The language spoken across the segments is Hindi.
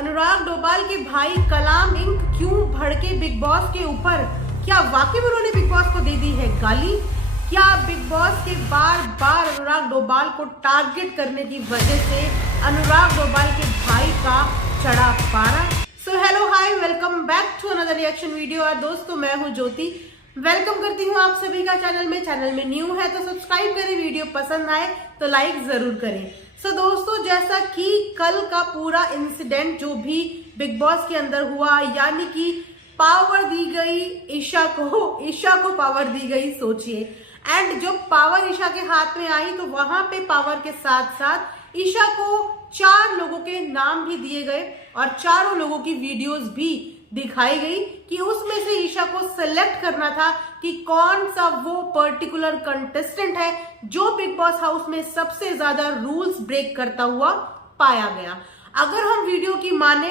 अनुराग डोभाल के भाई कलाम इंक क्यों भड़के बिग बॉस के ऊपर? क्या वाकई में उन्होंने बिग बॉस को दे दी है गाली? क्या बिग बॉस के बार बार अनुराग डोभाल को टारगेट करने की वजह से अनुराग डोभाल के भाई का चढ़ा पारा? So hello hi, welcome back to another reaction video. और दोस्तों, मैं हूं ज्योति, वेलकम करती हूं आप सभी का चैनल में न्यू है तो सब्सक्राइब करें, वीडियो पसंद आए तो लाइक जरूर करें। सो दोस्तों, जैसा कि कल का पूरा इंसिडेंट जो भी बिग बॉस के अंदर हुआ, यानी कि पावर दी गई ईशा को पावर दी गई, सोचिए। एंड जो पावर ईशा के हाथ में आई तो वहां पे पावर के साथ साथ ईशा को 4 लोगों के नाम भी दिए गए और चारों लोगों की वीडियोस भी दिखाई गई कि उसमें से ईशा को सिलेक्ट करना था कि कौन सा वो पर्टिकुलर कंटेस्टेंट है जो बिग बॉस हाउस में सबसे ज्यादा रूल्स ब्रेक करता हुआ पाया गया। अगर हम वीडियो की माने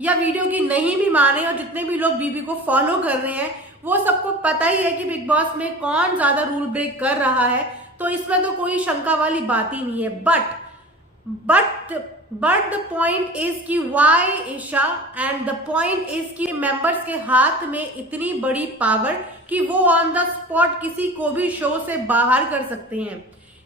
या वीडियो की नहीं भी माने, और जितने भी लोग बीबी को फॉलो कर रहे हैं वो सबको पता ही है कि बिग बॉस में कौन ज्यादा रूल ब्रेक कर रहा है, तो इसमें तो कोई शंका वाली बात ही नहीं है। बट द पॉइंट इज कि why Isha, and the point is कि मेंबर्स के हाथ में इतनी बड़ी पावर कि वो ऑन द स्पॉट किसी को भी शो से बाहर कर सकते हैं।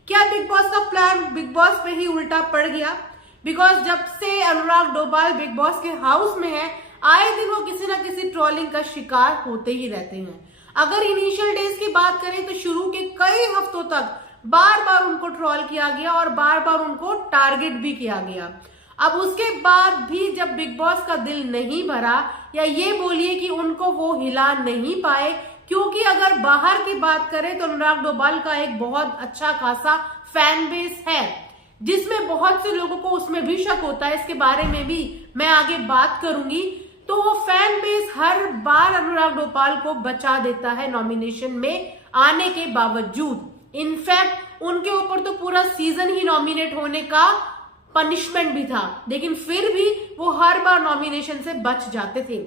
क्या बिग बॉस का प्लान बिग बॉस पे ही उल्टा पड़ गया? बिकॉज जब से अनुराग डोभाल बिग बॉस के हाउस में है, आए दिन वो किसी ना किसी ट्रोलिंग का शिकार होते ही रहते हैं। अगर इनिशियल डेज की बात करें तो शुरू के कई हफ्तों तक बार बार उनको ट्रोल किया गया और बार बार उनको टारगेट भी किया गया। अब उसके बाद भी जब बिग बॉस का दिल नहीं भरा, या ये बोलिए कि उनको वो हिला नहीं पाए, क्योंकि अगर बाहर की बात करें तो अनुराग डोभाल का एक बहुत अच्छा खासा फैन बेस है, जिसमें बहुत से लोगों को उसमें भी शक होता है। इसके बारे में भी मैं आगे बात करूंगी। तो वो फैन बेस हर बार अनुराग डोभाल को बचा देता है नॉमिनेशन में आने के बावजूद। इनफैक्ट उनके ऊपर तो पूरा सीजन ही नॉमिनेट होने का पनिशमेंट भी था, लेकिन फिर भी वो हर बार नॉमिनेशन से बच जाते थे।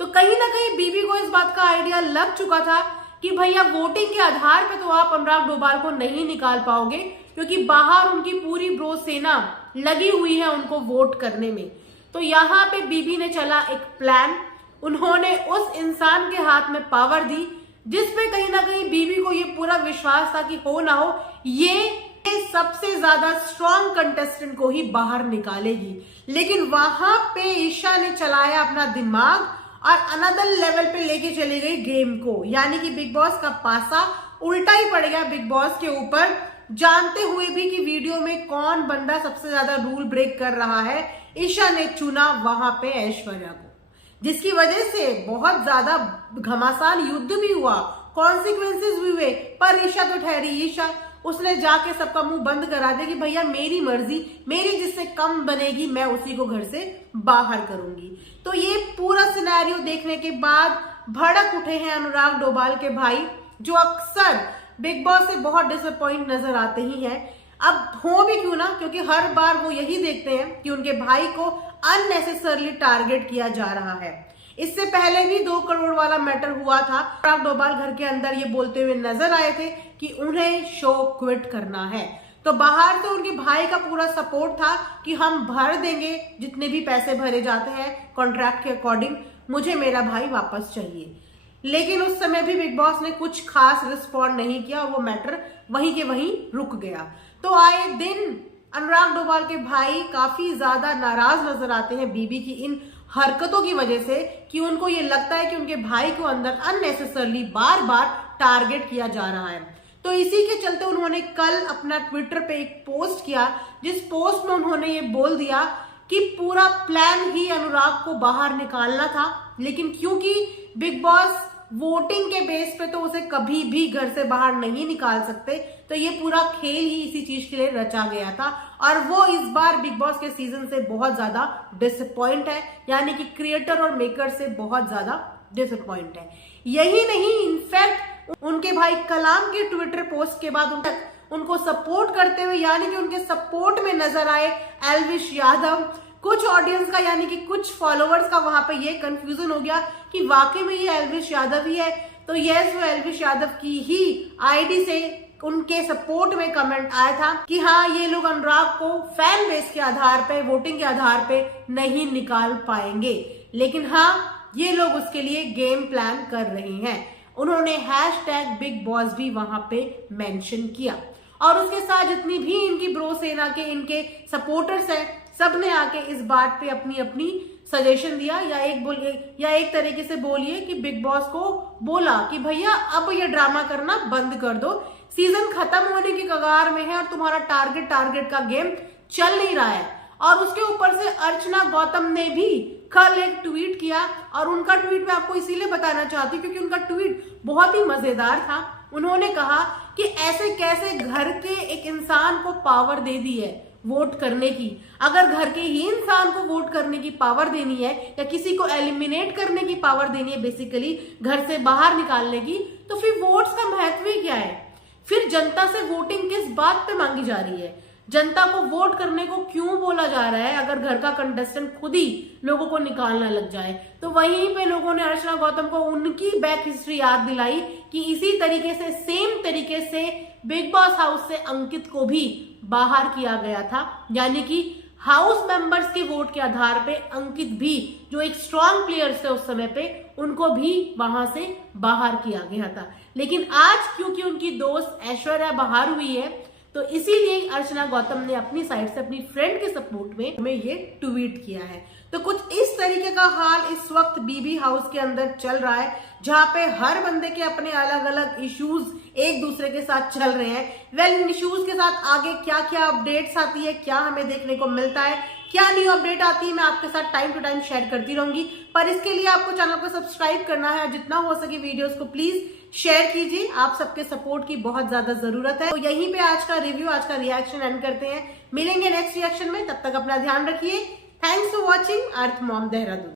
तो कहीं ना कहीं बीबी को इस बात का आइडिया लग चुका था कि भैया वोटिंग के आधार पे तो आप अनुराग डोभाल को नहीं निकाल पाओगे, क्योंकि बाहर उनकी पूरी ब्रो सेना लगी हुई है उनको वोट करने में। तो यहाँ पे बीबी ने चला एक प्लान, उन्होंने उस इंसान के हाथ में पावर दी जिसपे कहीं ना कहीं बीबी को ये पूरा विश्वास था कि हो ना हो ये सबसे ज्यादा स्ट्रॉन्ग कंटेस्टेंट को ही बाहर निकालेगी। लेकिन वहां पे ईशा ने चलाया अपना दिमाग और अनदर लेवल पे लेके चली गई गेम को, यानी कि बिग बॉस का पासा उल्टा ही पड़ गया बिग बॉस के ऊपर, जानते हुए भी कि वीडियो में कौन बंदा सबसे ज्यादा रूल ब्रेक कर रहा है। ईशा ने चुना वहां पे ऐश्वर्या को, जिसकी वजह से बहुत ज्यादा घमासान युद्ध भी हुआ, कॉन्सिक्वेंसेस भी हुए, पर ईशा तो ठहरी ईशा। उसने जाके सबका मुंह बंद करा दिया कि भैया मेरी मर्जी, मेरी जिससे कम बनेगी मैं उसी को घर से बाहर करूंगी। तो ये पूरा सिनेरियो देखने के बाद भड़क उठे हैं अनुराग डोभाल के भाई, जो अक्सर बिग बॉस से बहुत डिसअपॉइंट नजर आते ही हैं। अब हो भी क्यों ना, क्योंकि हर बार वो यही देखते हैं कि उनके भाई को अननेसेसरली टारगेट किया जा रहा है। इससे पहले भी 2 करोड़ वाला मैटर हुआ था। अनुराग डोभाल घर के अंदर ये बोलते हुए नजर आए थे कि उन्हें शो क्विट करना है। तो बाहर से उनके भाई का पूरा सपोर्ट था कि हम भर देंगे जितने भी पैसे भरे जाते हैं कॉन्ट्रैक्ट के अकॉर्डिंग, मुझे मेरा भाई वापस चाहिए। लेकिन उस समय भी बिग बॉस ने कुछ खास रिस्पॉन्ड नहीं किया और वो मैटर वहीं के वहीं रुक गया। तो आए दिन अनुराग डोभाल के भाई काफी ज्यादा नाराज नजर आते हैं बीबी की इन हरकतों की वजह से, कि उनको ये लगता है कि उनके भाई को अंदर अननेसेसरली बार बार टारगेट किया जा रहा है। तो इसी के चलते उन्होंने कल अपना ट्विटर पे एक पोस्ट किया, जिस पोस्ट में उन्होंने ये बोल दिया कि पूरा प्लान ही अनुराग को बाहर निकालना था, लेकिन क्योंकि बिग बॉस वोटिंग के बेस पे तो उसे कभी भी घर से बाहर नहीं निकाल सकते, तो ये पूरा खेल ही इसी चीज के लिए रचा गया था। और वो इस बार बिग बॉस के सीजन से बहुत ज्यादा डिसअपॉइंट है, यानी कि क्रिएटर और मेकर से बहुत ज्यादा डिसअपॉइंट है। यही नहीं, इनफैक्ट उनके भाई कलाम के ट्विटर पोस्ट के बाद उनको सपोर्ट करते हुए, यानी कि उनके सपोर्ट में नजर आए एल्विश यादव। कुछ ऑडियंस का, यानी कि कुछ फॉलोअर्स का वहां पे ये कंफ्यूजन हो गया कि वाकई में ये एल्विश यादव ही है। तो यस, वो एल्विश यादव की ही आईडी से उनके सपोर्ट में कमेंट आया था कि हाँ, ये लोग अनुराग को फैन बेस के आधार पे, वोटिंग के आधार पे नहीं निकाल पाएंगे, लेकिन हाँ, ये लोग उसके लिए गेम प्लान कर रहे हैं। उन्होंने #बिग बॉस भी वहां पे मेंशन किया और उसके साथ जितनी भी इनकी ब्रो सेना के इनके सपोर्टर्स हैं, सबने आके इस बात पे अपनी अपनी सजेशन दिया या एक तरीके से बोलिए कि बिग बॉस को बोला कि भैया अब ये ड्रामा करना बंद कर दो, सीजन खत्म होने की कगार में है और तुम्हारा टारगेट का गेम चल नहीं रहा है। और उसके ऊपर से अर्चना गौतम ने भी कल एक ट्वीट किया और उनका ट्वीट मैं आपको इसीलिए बताना चाहती हूँ क्योंकि उनका ट्वीट बहुत ही मजेदार था। उन्होंने कहा कि ऐसे कैसे घर के एक इंसान को पावर दे दी है वोट करने की। अगर घर के ही इंसान को वोट करने की पावर देनी है या किसी को एलिमिनेट करने की पावर देनी है, बेसिकली घर से बाहर निकालने की, तो फिर वोट्स का महत्व ही क्या है? फिर जनता से वोटिंग किस बात पे मांगी जा रही है? जनता को वोट करने को क्यों बोला जा रहा है अगर घर का कंटेस्टेंट खुद ही लोगों को निकालना लग जाए? तो वहीं पे लोगों ने अर्चना गौतम को उनकी बैक हिस्ट्री याद दिलाई कि इसी तरीके से, सेम तरीके से बिग बॉस हाउस से अंकित को भी बाहर किया गया था, यानी कि हाउस मेंबर्स के वोट के आधार पे अंकित भी, जो एक स्ट्रॉन्ग प्लेयर्स थे उस समय पे, उनको भी वहां से बाहर किया गया था। लेकिन आज क्योंकि उनकी दोस्त ऐश्वर्या बाहर हुई है, तो इसीलिए अर्चना गौतम ने अपनी साइड से अपनी फ्रेंड के सपोर्ट में ये ट्वीट किया है। तो कुछ इस तरीके का हाल इस वक्त बीबी हाउस के अंदर चल रहा है, जहां पे हर बंदे के अपने अलग अलग इश्यूज एक दूसरे के साथ चल रहे हैं। इन इश्यूज के साथ आगे क्या क्या अपडेट्स आती है, क्या हमें देखने को मिलता है, क्या न्यू अपडेट आती है, मैं आपके साथ टाइम टू टाइम शेयर करती रहूंगी। पर इसके लिए आपको चैनल को सब्सक्राइब करना है और जितना हो सके वीडियोस को प्लीज शेयर कीजिए। आप सबके सपोर्ट की बहुत ज्यादा जरूरत है। तो यहीं पे आज का रिव्यू, आज का रिएक्शन एंड करते हैं। मिलेंगे नेक्स्ट रिएक्शन में, तब तक अपना ध्यान रखिए। Thanks for watching earth mom Dehradun.